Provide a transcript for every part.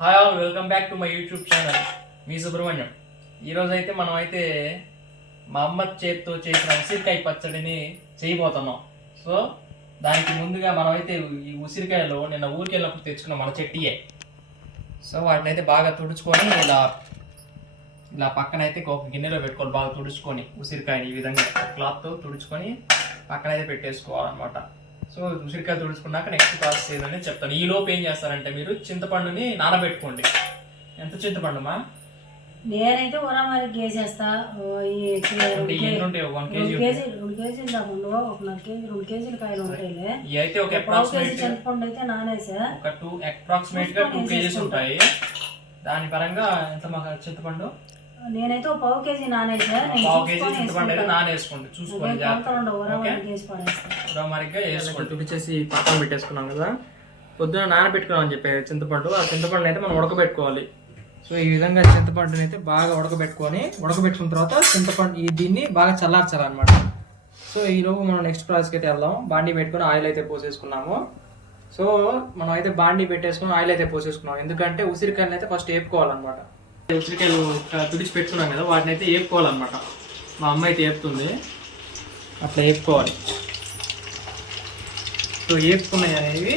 Hi all welcome back to my YouTube channel మీ సుబ్రహ్మణ్యం. ఈరోజు అయితే మనం అయితే మా అమ్మ చేతితో చేసిన ఉసిరికాయ పచ్చడిని చేయబోతున్నాం. సో దానికి ముందుగా మనం అయితే ఈ ఉసిరికాయలు నిన్న ఊరికి వెళ్ళినప్పుడు తెచ్చుకున్నాం మన చెట్టియే. సో వాటిని అయితే బాగా తుడుచుకొని ఇలా ఇలా పక్కన అయితే ఒక గిన్నెలో పెట్టుకోవాలి బాగా తుడుచుకొని ఉసిరికాయని ఈ విధంగా క్లాత్తో తుడుచుకొని పక్కన అయితే పెట్టేసుకోవాలన్నమాట. సో ఉసిరికాయ తుడుచుకున్నాక నెక్స్ట్ ప్రాసెస్ ఏదని చెప్తాను. ఈ లోపు ఏం చేస్తారంటే మీరు చింతపండుని నానబెట్టుకోండి. ఎంత చింతపండు మా నేనైతే ఉరామారి వేసేస్తా. ఓ ఈ కే- అంటే రెండు ఎన్ని ఉంటాయి? ఒక వన్ కేజీ కేజీ రెండు కేజీ రెండు కేజీలు దాకా ఉండవు? ఒక నాలుగు కేజీ రెండు కేజీలు కాయలు ఉంటాయిలే. ఇవి అయితే ఒక అప్రాక్సిమేట్ చింతపండు అయితే నానేసా. ఒక టూ అప్రాక్సిమేట్గా టూ కేజీస్. ఉంటాయి. దాని పరంగా ఎంత మాకు చింతపండు? నేనైతే ఒక పావు కేజీ నానేసా పావు కేజీ చింతపండు. నానేసుకోండి మరిగ్గా వేసుకోండి. తుడిచేసి పక్కన పెట్టేసుకున్నాం కదా. పొద్దున నానబెట్టుకున్నాం అని చెప్పి చింతపండు. ఆ చింతపండు అయితే మనం ఉడకబెట్టుకోవాలి. సో ఈ విధంగా చింతపండుని అయితే బాగా ఉడకబెట్టుకొని ఉడకబెట్టుకున్న తర్వాత చింతపండు ఈ దీన్ని బాగా చల్లార్చాలన్నమాట. సో ఈ లోపు మనం నెక్స్ట్ ప్రాసెస్కి అయితే వెళ్దాం. బాండీ పెట్టుకొని ఆయిల్ అయితే పోసేసుకున్నాము. సో మనం అయితే బాండీ పెట్టేసుకుని ఆయిల్ అయితే పోసేసుకున్నాం. ఎందుకంటే ఉసిరికాయలు అయితే ఫస్ట్ వేపుకోవాలన్నమాట ఉసిరికాయలు ఇట్లా తుడిచి పెట్టుకున్నాం కదా వాటిని అయితే ఏపుకోవాలన్నమాట. మా అమ్మ అయితే వేపుతుంది అట్లా వేపుకోవాలి సో వేపుకున్నాయి అనేవి.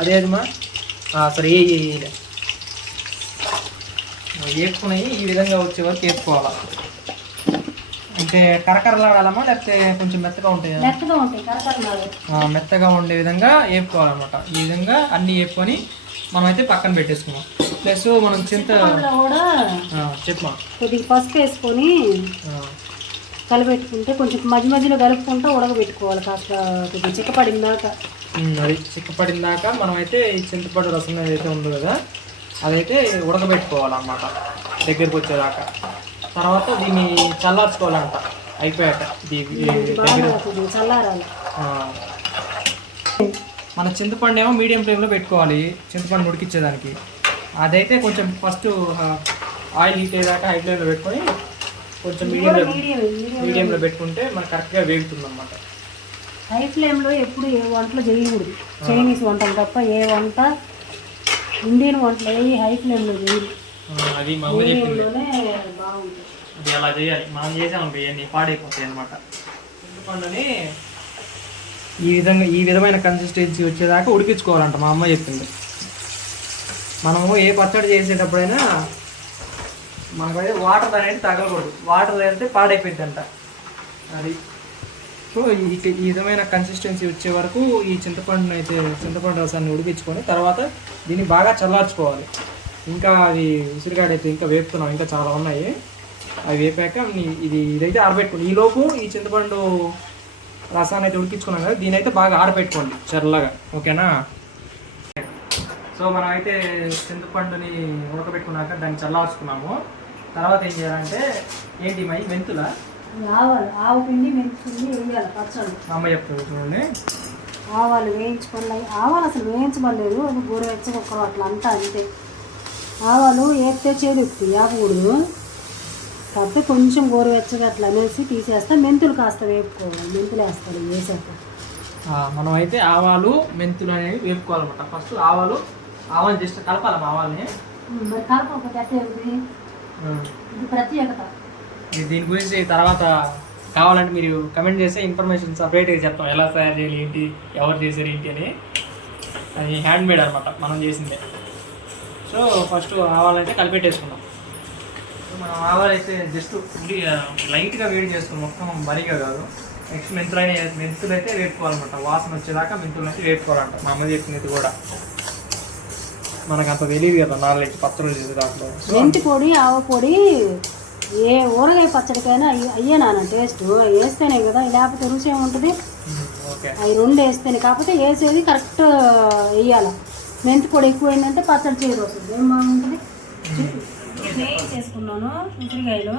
అదే అదమ్మా సరే ఏ. ఏపుకున్నాయి ఈ విధంగా వచ్చే వరకు ఏపుకోవాలి. అంటే కరకరలాడాలమ్మా? లేకపోతే కొంచెం మెత్తగా ఉంటాయా? మెత్తగా ఉంటాయి కరకరలాడు. ఆ, మెత్తగా ఉండే విధంగా వేపుకోవాలన్నమాట ఈ విధంగా అన్ని వేపుకొని మనం అయితే పక్కన పెట్టేసుకున్నాం. ప్లస్ మనం చింత కూడా చెప్పమా కొద్దిగా పసుపు వేసుకొని కలిపెట్టుకుంటే కొంచెం మధ్య మధ్యలో కలుపుకుంటూ ఉడకబెట్టుకోవాలి కాస్త కొద్దిగా చిక్కపడిందాక ఉమ్, అది చిక్కపడిన దాకా మనం అయితే ఈ చింతపండు రసం ఏదైతే ఉందో కదా అదైతే ఉడకబెట్టుకోవాలన్నమాట దగ్గరికి వచ్చేదాకా. తర్వాత దీన్ని చల్లార్చుకోవాలంట. అయిపోయాక. మన చింతపండు ఏమో మీడియం ఫ్లేమ్లో పెట్టుకోవాలి చింతపండు ఉడికించేదానికి అదైతే కొంచెం ఫస్ట్ ఆయిల్ హీట్ అయ్యేదాకా హై ఫ్లేమ్లో పెట్టుకొని కొంచెం మీడియంలో మీడియం మీడియం మీడియంలో పెట్టుకుంటే మనకు కరెక్ట్గా వేగుతుంది అనమాట హై ఫ్లేమ్లో ఎప్పుడు ఏ వంటలు చేయకూడదు. చైనీస్ వంటలు తప్ప ఏ వంట ఇండియన్ వంటలు ఏ హై ఫ్లేమ్లో చేయరు అది మా అమ్మ చెప్పింది. అది అలా చేయాలి. మనం చేసామనుకో ఇవన్నీ పాడైపోతాయి అనమాట చింతపండుని ఈ విధంగా ఈ విధమైన కన్సిస్టెన్సీ వచ్చేదాకా ఉడికించుకోవాలంట మా అమ్మ చెప్పింది. మనము ఏ పచ్చడి చేసేటప్పుడైనా మనకైతే వాటర్ అనేది తగలకూడదు. వాటర్ అయితే పాడైపోయిందంట అది. సో ఈ ఈ విధమైన కన్సిస్టెన్సీ వచ్చే వరకు ఈ చింతపండుని అయితే చింతపండు రసాన్ని ఉడికించుకొని తర్వాత దీన్ని బాగా చల్లార్చుకోవాలి. ఇంకా అది ఉసిరికాడ అయితే ఇంకా వేపుతున్నాం ఇంకా చాలా ఉన్నాయి. అవి వేపాక ఇది ఇదైతే ఆరబెట్టుకోండి ఈ లోపు ఈ చింతపండు రసాన్ని అయితే ఉడికించుకున్నాం కదా దీని అయితే బాగా ఆరబెట్టుకోండి చల్లగా ఓకేనా? సో మనం అయితే చింతపండుని ఉడకబెట్టుకున్నాక దాన్ని చల్లార్చుకున్నాము. తర్వాత ఏం చేయాలంటే ఏంటి మై మెంతులా? ఆవాలు ఆవు పిండి మెంతి పిండి వేయాలి పచ్చళ్ళు. అమ్మ చెప్తుంది చూడండి. ఆవాలు వేయించుకొని ఆవాలు అసలు వేయించబడలేదు అది గోరువెచ్చగా ఒక అట్లా అంతా అంతే. ఆవాలు వేస్తే చేదుక్తి వేపకూడదు కాకపోతే కొంచెం గోరువెచ్చగా అట్లా అనేసి తీసేస్తే మెంతులు కాస్త వేపుకోవాలి మెంతులు వేస్తాడు వేసాక. మనం అయితే ఆవాలు మెంతులు అనేవి వేపుకోవాలన్నమాట. ఫస్ట్ ఆవాలు ఆవాలు జస్ట్ కలపాలమ్మా ఆవాలని. మరి కలపకపోతే. ఇది ప్రత్యేకత. దీని గురించి తర్వాత కావాలంటే మీరు కమెంట్ చేస్తే ఇన్ఫర్మేషన్ సపరేట్గా చెప్తాం. ఎలా తయారు చేయాలి ఏంటి ఎవరు చేశారు ఏంటి అని. అది హ్యాండ్ మేడ్ అనమాట మనం చేసిందే. సో ఫస్ట్ ఆవాలైతే కలిపెట్టేసుకున్నాం సో మనం ఆవాలైతే జస్ట్ లైట్గా వేడి చేసుకున్నాం మొత్తం మరిగా కాదు. నెక్స్ట్ మెంతులు అయినా మెంతులు అయితే వేపుకోవాలన్నమాట. వాసన వచ్చేదాకా మెంతులు అయితే వేపుకోవాలంట. మా అమ్మ చెప్పింది కూడా. మనకు అంత తెలియదు కదా నాలుగు పత్రులు చేసే దాంట్లో. మెంతి పొడి ఆవ పొడి ఏ ఊరగాయ పచ్చడికైనా అయ్యి- అయ్యే నాన్న టేస్ట్. వేస్తేనే కదా లేకపోతే రుచి ఏముంటుంది? అవి రెండు వేస్తేనే. కాకపోతే వేసేది కరెక్ట్ వేయాలి. మెంతి పొడి ఎక్కువైందంటే పచ్చడి చేయదు వస్తుంది ఏం బాగుంటుంది? చేసుకున్నాను ఉసిరికాయలు.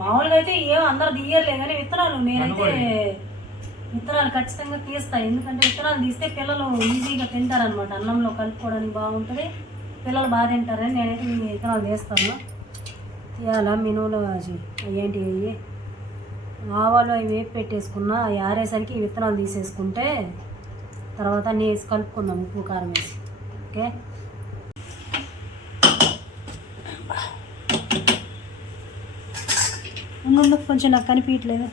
మామూలుగా అయితే ఏం అందరు తీయలే కానీ విత్తనాలు నేనైతే విత్తనాలు ఖచ్చితంగా తీస్తాను ఎందుకంటే విత్తనాలు తీస్తే పిల్లలు ఈజీగా తింటారనమాట అన్నంలో కలుపుకోవడానికి బాగుంటుంది. పిల్లలు బాగా తింటారని నేనైతే ఈ విత్తనాలు తీస్తాను. తీయాలా? మినువులు ఏంటి ఆవాలు అవి వేపు పెట్టేసుకున్నా అవి ఆరేసరికి విత్తనాలు తీసేసుకుంటే తర్వాత వేసి కలుపుకుందాం ఉప్పు కారం వేసి. ఓకే. ఉండు కొంచెం నాకు కనిపించట్లేదు.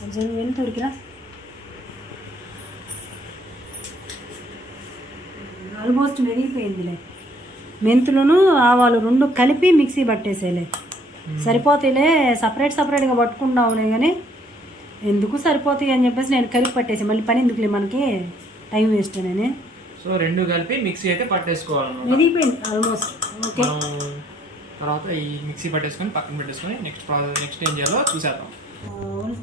కొంచెం వెళ్ళి దొరికిరా ఆల్మోస్ట్ మెరిగిపోయిందిలే. మెంతులను ఆవాలు రెండు కలిపి మిక్సీ పట్టేసేలే. Hmm. సరిపోతాయిలే సపరేట్ సపరేట్గా పట్టుకుందాంలే కానీ ఎందుకు సరిపోతాయి అని చెప్పేసి నేను కలిపి పట్టేసి. మళ్ళీ పని ఎందుకులే మనకి? టైం వేస్ట్ నేను. సో రెండు కలిపి మిక్సీ అయితే పట్టేసుకోవాలన్నమాట. తర్వాత ఈ మిక్సీ పట్టేసుకొని పక్కన పెట్టేసుకొని నెక్స్ట్ ప్రాసెస్ నెక్స్ట్ ఏం చేయాలో చూసేద్దాం.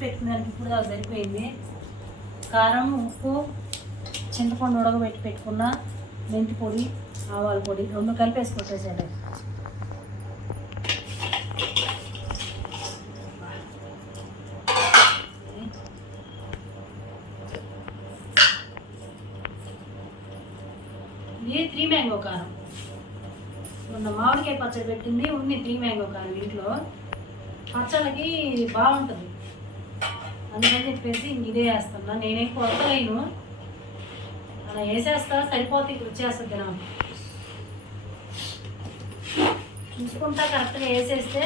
పెట్టిన దానికి ఇప్పుడు దాకా సరిపోయింది. కారం ఉప్పు చింతపండు ఉడకబెట్టి పెట్టుకున్న మెంతి పొడి ఆవాల పొడి రెండు కలిపేసి కొట్టేసాడు ఇది త్రీ మ్యాంగో కారం. మొన్న మామిడికాయ పచ్చడి పెట్టింది ఉంది త్రీ మ్యాంగో కారం ఇంట్లో. పచ్చళ్ళకి బాగుంటుంది. అందుకని చెప్పేసి ఇదే వేస్తున్నా నేనేం కొరతలేను అలా వేసేస్తా సరిపోతే వచ్చేస్తుంది నాకు చూసుకుంటా కరెక్ట్గా వేసేస్తే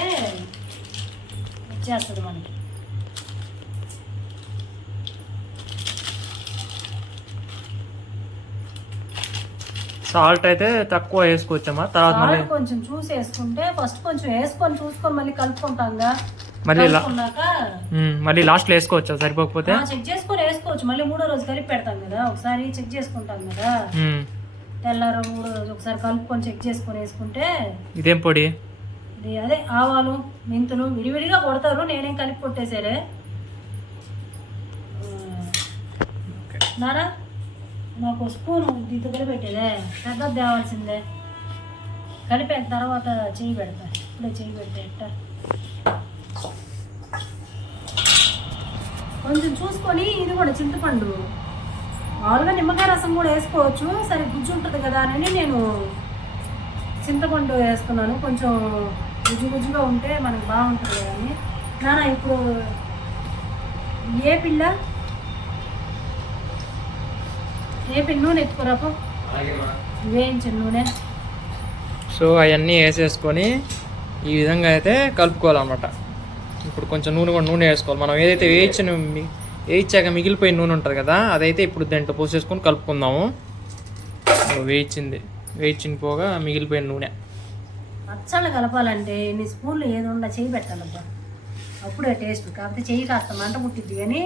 వచ్చేస్తుంది మనకి. సాల్ట్ అయితే తక్కువ వేసుకోవచ్చమ్మా. తర్వాత మళ్ళీ సాల్ట్ కొంచెం చూసి వేసుకుంటే ఫస్ట్ కొంచెం వేసుకొని చూసుకొని మళ్ళీ కలుపుకుంటాంగా మళ్ళీ లా- కలుపుకున్నాక మ్మ్, మళ్ళీ లాస్ట్లో వేసుకోవచ్చా? సరిపోకపోతే? చెక్ చేసుకొని వేసుకోవచ్చు. మళ్ళీ మూడో రోజు కలిపి పెడతాం కదా. ఒకసారి చెక్ చేసుకుంటాం కదా. మ్మ్. తెల్లారు మూడో రోజు ఒకసారి కలుపుకొని చెక్ చేసుకొని వేసుకుంటే ఇదేం పొడి? ఇది అదే ఆవాలు మెంతులు విడివిడిగా కొడతారు. నేనేం కలిపి కొట్టేసారే నారా నాకు స్పూన్ దీంతో కలిపెట్టేదే పెట్టేదే. పెద్దది తేవాల్సిందే. కలిపిన తర్వాత చేయి పెడతా. ఇప్పుడే చేయి పెట్టే ఎట్ట. కొంచెం చూసుకొని ఇది కూడా చింతపండు. మామూలుగా నిమ్మకాయ రసం కూడా వేసుకోవచ్చు. సరే గుజ్జు ఉంటుంది కదా అని నేను చింతపండు వేసుకున్నాను. కొంచెం గుజ్జు గుజ్జుగా ఉంటే మనకు బాగుంటుంది కదా అని. నాన్న ఇప్పుడు ఏ పిల్ల? ఏ పిల్ల నూనె ఎత్తుకోరాపు వేయించిన నూనె. సో అవన్నీ వేసేసుకొని ఈ విధంగా అయితే కలుపుకోవాలన్నమాట. ఇప్పుడు కొంచెం నూనె కూడా నూనె వేసుకోవాలి. మనం ఏదైతే వేయించిన వేయించాక మిగిలిపోయిన నూనె ఉంటుంది కదా అదైతే ఇప్పుడు దాంట్లో పోసేసుకొని కలుపుకుందాము. వేయించింది. వేయించిన పోగా మిగిలిపోయిన నూనె. పచ్చళ్ళు కలపాలంటే ఎన్ని స్పూన్లు ఏది ఉండా చేయి పెట్టాలబ్బా. అప్పుడే టేస్ట్. కాకపోతే చెయ్యి కాస్త మంట పుట్టిద్ది కానీ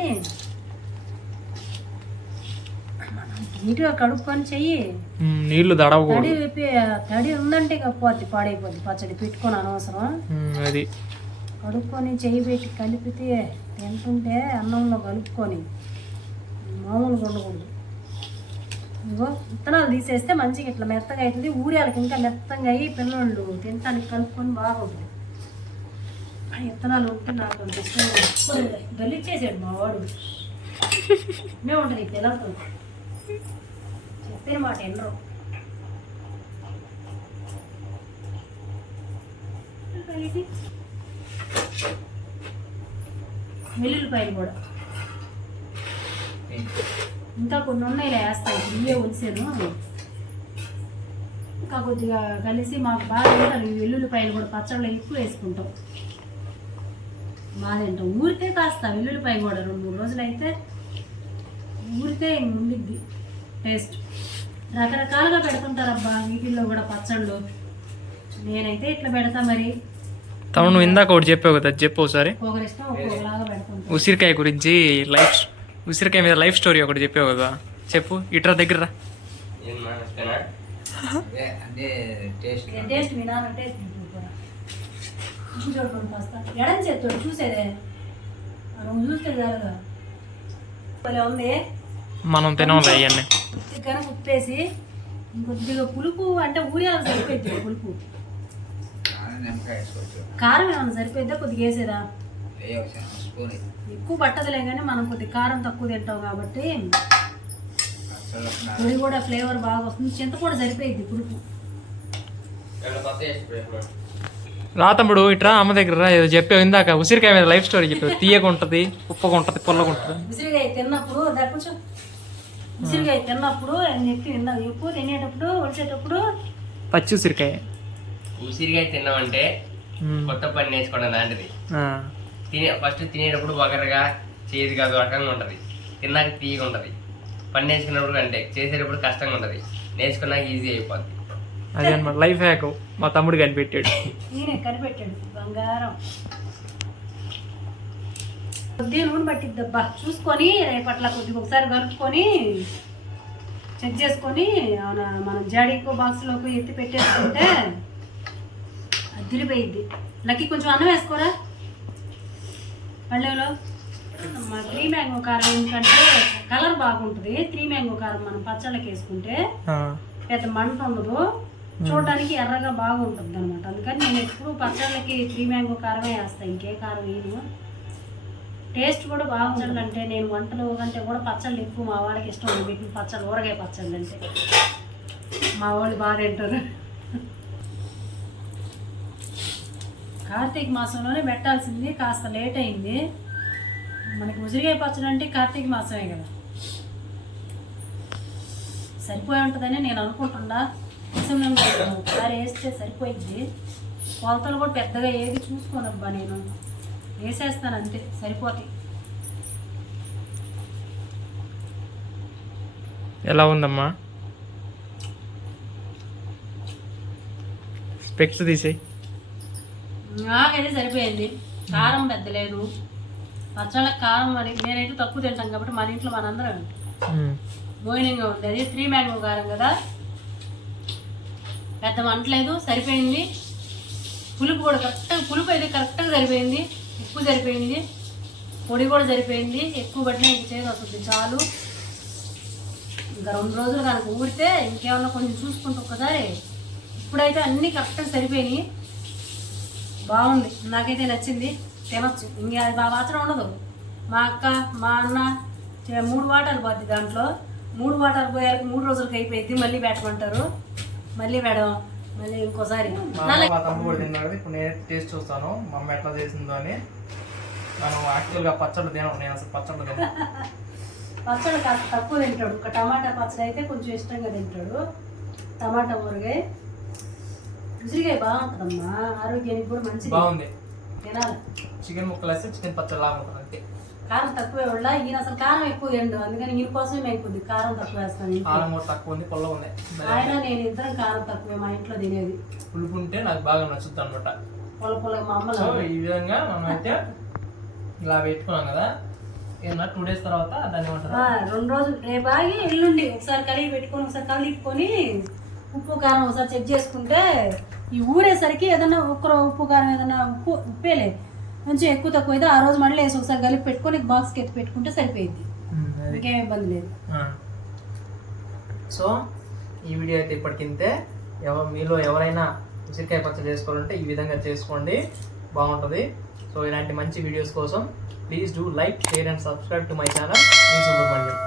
మనం నీట్గా కడుక్కొని చెయ్యి. మ్మ్, నీళ్ళు దడవకూడదు తడి తడి ఉందంటే ఇక పోద్ది పాడైపోద్ది పచ్చడి పెట్టుకొని అనవసరం. మ్మ్, అది. కడుక్కొని చెయ్యి పెట్టి కలిపితే తింటుంటే అన్నంలో కలుపుకొని మామూలుగా ఉండకూడదు. ఇగో విత్తనాలు తీసేస్తే మంచిగా ఇట్లా మెత్తగా అవుతుంది. ఊరేళ్ళకి ఇంకా మెత్తగా అయ్యి పిల్లలు తినటానికి కలుపుకొని బాగుంటుంది విత్తనాలు ఉంటే నాకు. గలిచ్చేసాడు మా వాడు. మే ఉంటుంది పిల్లలతో చెప్పిన మాట ఎన్నరో వెల్లుల్లిపాయలు కూడా. ఇంకా కొన్ని ఉన్నాయి వేస్తాయి. ఇవే వచ్చాను. ఇంకా కొద్దిగా కలిసి మాకు బాగా తింటారు. ఈ వెల్లుల్లిపాయలు కూడా పచ్చళ్ళు ఎక్కువ వేసుకుంటాం. బాగా తింటాం. ఊరికే కాస్త వెల్లుల్లిపాయ కూడా రెండు మూడు రోజులు అయితే ఊరికే ఉండిద్ది. టేస్ట్ రకరకాలుగా పెడుతుంటారబ్బా వీటిల్లో కూడా పచ్చళ్ళు. నేనైతే ఇట్లా పెడతా మరి. తను నువ్వు ఇందాక ఒకటి చెప్పావు కదా చెప్పు ఒకసారి. ఉసిరికాయ గురించి లైఫ్ ఉసిరికాయ మీద లైఫ్ స్టోరీ ఒకటి చెప్పావు కదా చెప్పు ఇట్రా దగ్గర మనం తినాలి అవన్నీ కొద్దిగా ఉప్పేసి ఇంకొద్దిగా పులుపు అంటే ఊరియాలు సరిపోద్ది పులుపు. కారం ఏమైనా సరిపోద్దా కొద్దిగా వేసేదా? ఎక్కువ పట్టదులే కానీ మనం కొద్దిగా కారం తక్కువ తింటాం కాబట్టి పొడి కూడా ఫ్లేవర్ బాగా వస్తుంది. చింత కూడా సరిపోయింది పులుపు రా తమ్ముడు ఇట్రా అమ్మ దగ్గర రా. ఏదో చెప్పావు ఇందాక. ఉసిరికాయ మీద లైఫ్ స్టోరీ చెప్పావు. తీయగా ఉంటుంది ఉప్పగా ఉంటుంది పుల్లగా ఉంటుంది ఉసిరికాయ తిన్నప్పుడు దా కూర్చో. ఉసిరికాయ తిన్నప్పుడు అని చెప్పి విన్నా ఎక్కువ తినేటప్పుడు వచ్చేటప్పుడు? పచ్చి ఉసిరికాయ. ఉసిరికాయ తిన్నామంటే. కొత్త పని నేర్చుకోవడం లాంటిది. ఆ. తినే ఫస్ట్ తినేటప్పుడు వగరగా చేదు కాదు రకంగా ఉంటుంది. తిన్నాక తీయగా ఉంటుంది. పని నేర్చుకున్నప్పుడు అంటే చేసేటప్పుడు కష్టంగా ఉంటుంది. నేర్చుకున్నాక ఈజీ అయిపోద్ది. అదే అనమాట లైఫ్ హ్యాక్. మా తమ్ముడు కనిపెట్టాడు. నేనే కనిపెట్టాడు. బంగారం. కొద్దిగా నూనె పట్టిద్దబ్బా. చూసుకొని రేపట్ల కొద్దిగా ఒకసారి కలుపుకొని చెక్ చేసుకొని అవునా మనం జాడీకో బాక్స్లోకి ఎత్తి పెట్టేసుకుంటే అదిరిపోయిద్ది. లక్కీ కొంచెం అన్నం వేసుకోరా? పళ్ళెలో? మా త్రీ మ్యాంగో కారం ఎందుకంటే కలర్ బాగుంటుంది. త్రీ మ్యాంగో కారం మనం పచ్చళ్ళకి వేసుకుంటే పెద్ద మంట ఉండదు. చూడడానికి ఎర్రగా బాగుంటుంది అనమాట అందుకని నేను ఎప్పుడు పచ్చళ్ళకి త్రీ మ్యాంగో కారమే వేస్తాను ఇంకే కారం వేయను టేస్ట్ కూడా బాగుంటుంది అంటే నేను వంటలు అంటే కూడా పచ్చళ్ళు ఎక్కువ మా వాళ్ళకి ఇష్టం ఉంది పచ్చళ్ళు ఊరగాయ పచ్చళ్ళు అంటే. మా వాళ్ళు బాగా తింటారు. కార్తీక మాసంలోనే పెట్టాల్సింది కాస్త లేట్ అయింది. మనకి ఉసిరికాయ పచ్చడి అంటే కార్తీక మాసమే కదా. సరిపోయి ఉంటుందని నేను అనుకుంటున్నా. అసలు ఒకసారి వేస్తే సరిపోయింది కొలతలు కూడా పెద్దగా ఏది చూసుకోనబ్బా నేను. వేసేస్తాను అంతే సరిపోతాయి. ఎలా ఉందమ్మా? స్పెక్స్ తీసేయి. నాకైతే సరిపోయింది. కారం పెద్ద లేదు. పచ్చళ్ళకి కారం మరి నేనైతే తక్కువ తింటాం కాబట్టి మన ఇంట్లో మనందరం. భోజనంగా ఉంది. అది త్రీ మ్యాంగో కారం కదా. పెద్ద వంటలేదు సరిపోయింది. పులుపు కూడా కరెక్ట్గా పులుపు అయితే కరెక్ట్గా సరిపోయింది. ఉప్పు సరిపోయింది. పొడి కూడా సరిపోయింది. ఎక్కువ పట్టినా ఇంక చేదు వస్తుంది. చాలు. ఇంకా రెండు రోజులు కనుక ఊడితే ఇంకేమన్నా కొంచెం చూసుకుంటూ ఒక్కసారి. ఇప్పుడైతే అన్నీ కరెక్ట్గా సరిపోయినాయి. బాగుంది. నాకైతే నచ్చింది. తినచ్చు. ఇంకా అది మా మాత్రం ఉండదు. మా అక్క మా అన్న మూడు వాటాలు పోద్ది దాంట్లో. మూడు వాటాలు పోయాక మూడు రోజులకి అయిపోయింది మళ్ళీ పెట్టమంటారు. మళ్ళీ పెడదాం. మళ్ళీ ఇంకోసారి. మా తమ్ముడు తిన్నాడు. ఇప్పుడు నేను టేస్ట్ చూస్తాను. మా అమ్మ ఎట్లా చేసిందో అని. మనం యాక్చువల్గా పచ్చళ్ళు తినం నేను అసలు పచ్చళ్ళు తిన పచ్చడి కాస్త తక్కువ తింటాడు. ఒక టమాటా పచ్చడి అయితే కొంచెం ఇష్టంగా తింటాడు. టమాటా ఊరగాయ ఉసిరికాయ బాగుంటుందమ్మా. ఆరోగ్యానికి కూడా మంచిది. బాగుంది. తినాలి. చికెన్ ముక్కలు వేస్తే చికెన్ పచ్చడి లాగా ఉంటుంది అంతే. కారం తక్కువే వాళ్ళ ఈయన అసలు కారం ఎక్కువ తిండు అందుకని ఈయన కోసమే మేము కారం తక్కువ వేస్తాను. కారం కూడా తక్కువ ఉంది పొల్ల ఉంది. ఆయన నేను ఇద్దరం కారం తక్కువే మా ఇంట్లో తినేది. పులుపు ఉంటే నాకు బాగా నచ్చుద్ది అనమాట పొల పొల మా అమ్మ సో ఈ విధంగా మనం అయితే ఇలా పెట్టుకున్నాం కదా. ఏమన్నా టూ డేస్ తర్వాత దాన్ని ఏమంటారు? రెండు రోజులు రేపు ఆగి ఎల్లుండి ఒకసారి కలిగి పెట్టుకొని ఒకసారి కలిపుకొని ఉప్పు కారం ఒకసారి చెక్ చేసుకుంటే ఈ ఊరేసరికి ఏదన్నా ఒక్కరో ఉప్పు కారం ఏదన్నా ఉప్పు ఉప్పేలే. కొంచెం ఎక్కువ తక్కువ అయితే ఆ రోజు మళ్ళీ వేసి ఒకసారి కలిపి పెట్టుకొని బాక్స్కి ఎత్తి పెట్టుకుంటే సరిపోయింది. ఇంకేం ఇబ్బంది లేదు. సో ఈ వీడియో అయితే ఇప్పటికింతే. ఎవ మీలో ఎవరైనా ఉసిరికాయ పచ్చడి చేసుకోవాలంటే ఈ విధంగా చేసుకోండి. బాగుంటుంది. సో ఇలాంటి మంచి వీడియోస్ కోసం please do like share and subscribe to my channel me Subrahmanyam.